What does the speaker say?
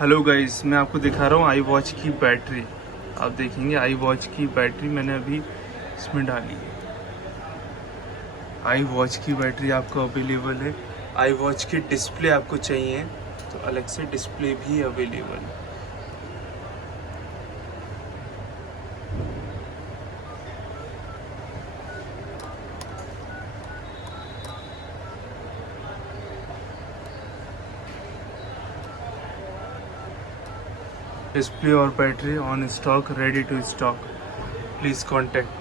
Hello guys, मैं आपको दिखा रहा हूँ आई वॉच की बैटरी। आप देखेंगे आई वॉच की बैटरी मैंने अभी इसमें डाली है। आई वॉच की बैटरी आपको अवेलेबल है। आई वॉच की डिस्प्ले आपको चाहिए तो अलग से डिस्प्ले भी अवेलेबल है। डिस्प्ले और battery on stock, ready to stock. Please contact